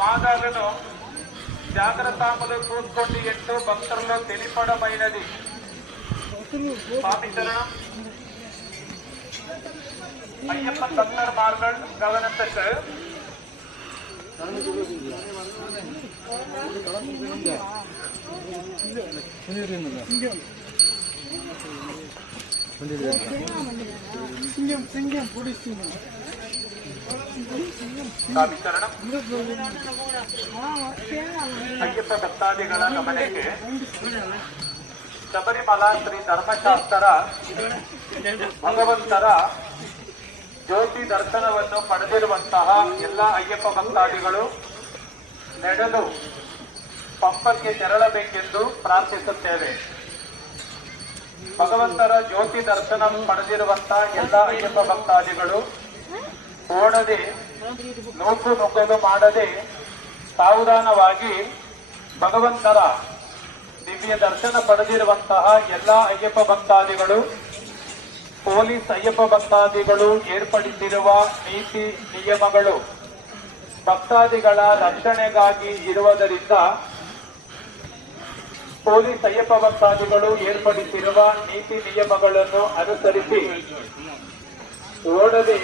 మాదాలను జాగ్రత్తములు చూసుకోండి అంటూ భక్తుల్లో తెలియపడమైనది. స్వామి శరణం. అయ్యప్పన్ భక్తర్మాர்கள் గమనించక ಅಯ್ಯಪ್ಪ ಭಕ್ತಾದಿಗಳ ಗಮನಕ್ಕೆ ಶಬರಿಮಲ ಶ್ರೀ ಧರ್ಮಶಾಸ್ತ್ರ ಭಗವಂತರ ಜ್ಯೋತಿ ದರ್ಶನವನ್ನು ಪಡೆದಿರುವಂತಹ ಎಲ್ಲ ಅಯ್ಯಪ್ಪ ಭಕ್ತಾದಿಗಳು ನಡೆದು ಪಂಪಕ್ಕೆ ತೆರಳಬೇಕೆಂದು ಪ್ರಾರ್ಥಿಸುತ್ತೇವೆ. ಭಗವಂತರ ಜ್ಯೋತಿ ದರ್ಶನ ಪಡೆದಿರುವಂತಹ ಎಲ್ಲ ಅಯ್ಯಪ್ಪ ಭಕ್ತಾದಿಗಳು ಓಡದೆ ನೂಕು ನುಗ್ಗಲು ಮಾಡದೆ ಸಾವಧಾನವಾಗಿ ಭಗವಂತರ ದಿವ್ಯ ದರ್ಶನ ಪಡೆದಿರುವಂತಹ ಎಲ್ಲ ಅಯ್ಯಪ್ಪ ಭಕ್ತಾದಿಗಳು ಪೊಲೀಸ್ ಅಯ್ಯಪ್ಪ ಭಕ್ತಾದಿಗಳು ಏರ್ಪಡಿಸಿರುವ ನೀತಿ ನಿಯಮಗಳು ಭಕ್ತಾದಿಗಳ ರಕ್ಷಣೆಗಾಗಿ ಇರುವುದರಿಂದ ಪೊಲೀಸ್ ಅಯ್ಯಪ್ಪ ಭಕ್ತಾದಿಗಳು ಏರ್ಪಡಿಸಿರುವ ನೀತಿ ನಿಯಮಗಳನ್ನು ಅನುಸರಿಸಿ ಓಡದೆ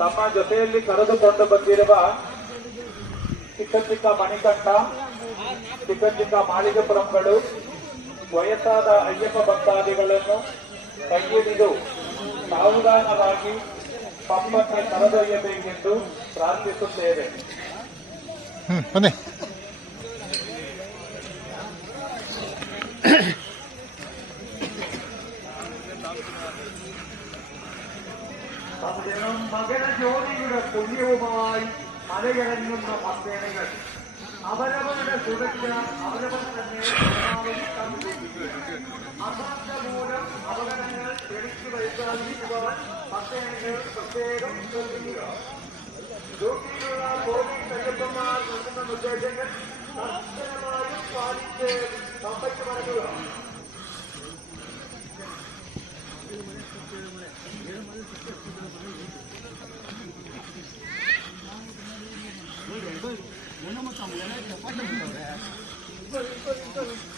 ತಮ್ಮ ಜೊತೆಯಲ್ಲಿ ಕರೆದುಕೊಂಡು ಬಂದಿರುವ ಚಿಕ್ಕ ಚಿಕ್ಕ ಮಣಿಕಂಠ, ಚಿಕ್ಕ ಚಿಕ್ಕ ಮಾಳಿಗಪುರಂಗಳು, ವಯಸ್ಸಾದ ಅಯ್ಯಪ್ಪ ಭಕ್ತಾದಿಗಳನ್ನು ಕೈ ಹಿಡಿದು ಸಾವಧಾನವಾಗಿ ಪಂಪಕ್ಕೆ ಕರೆದೊಯ್ಯಬೇಕೆಂದು ಪ್ರಾರ್ಥಿಸುತ್ತೇವೆ. മകന ജോലിയുടെ പുണ്യവുമായി മലയിറങ്ങുന്ന ഭക്തേനകൾ അവരവരുടെ സുരക്ഷ അവരവർ തന്നെ അസാധ്യ മൂലം അപകടങ്ങൾ എടുത്തു വരുത്താതിരിക്കുവാൻ ഭക്തേനകൾ പ്രത്യേകം ശ്രദ്ധിക്കുക. ഡ്യൂട്ടിയിലുള്ള പോലീസ് അയ്യപ്പന്മാർ നൽകുന്ന നിർദ്ദേശങ്ങൾ കർശനമായും പാലിച്ച് പമ്പയ്ക്ക് മടങ്ങുക. Bueno,